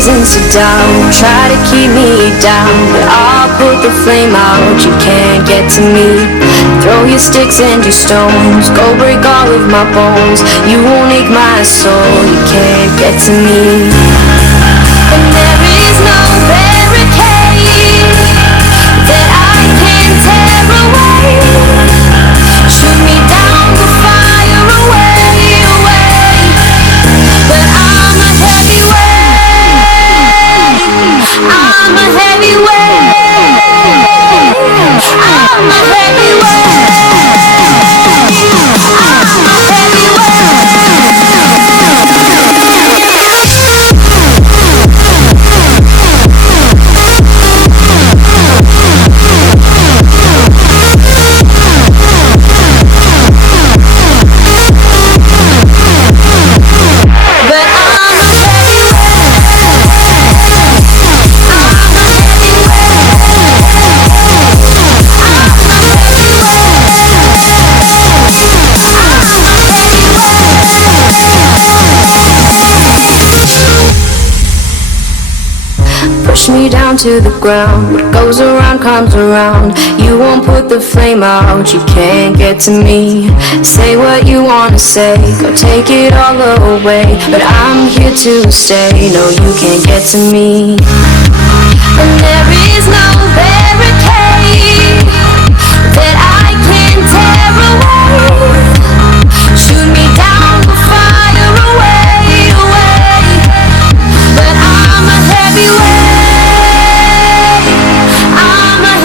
reasons to doubt, try to keep me down, but I'll put the flame out. You can't get to me. Throw your sticks and your stones, go break all of my bones. You won't ache my soul. You can't get to me. And there is no barricade that I can tear away. Shoot me down, go fire away, away. But I'm a heavyweight. I'm a heavyweight. I'm a heavyweight. I'm a push me down to the ground. What goes around comes around. You won't put the flame out. You can't get to me. Say what you wanna say, go take it all away, but I'm here to stay. No, you can't get to me. And there is no barricade that I can tear away. Shoot me down, go fire away, away. But I'm a heavyweight. I'm a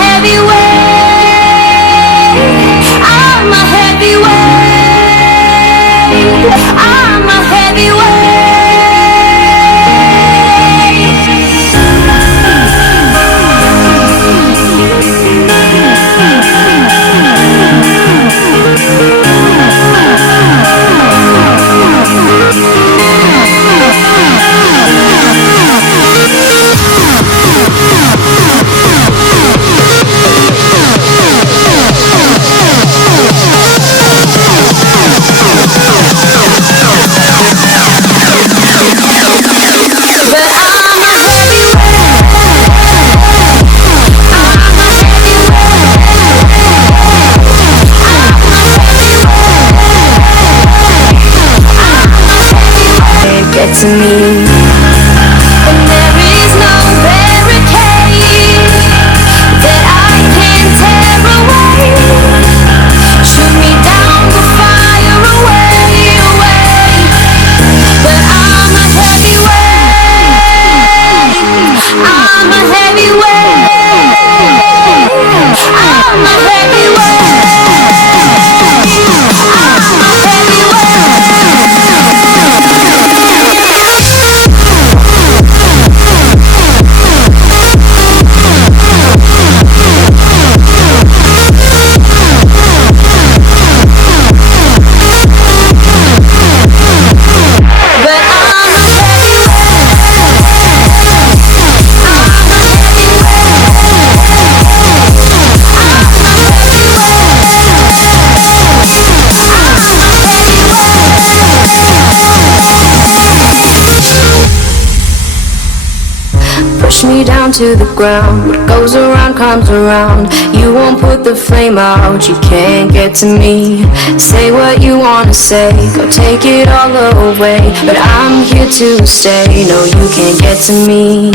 to me. And there is no barricade that I can tear away. Shoot me down, go fire away, away. But I'm a heavyweight. I'm a heavyweight. I'm a heavyweight. I'm a push me down to the ground. What goes around comes around. You won't put the flame out. You can't get to me. Say what you wanna say, go take it all away, but I'm here to stay. No, you can't get to me.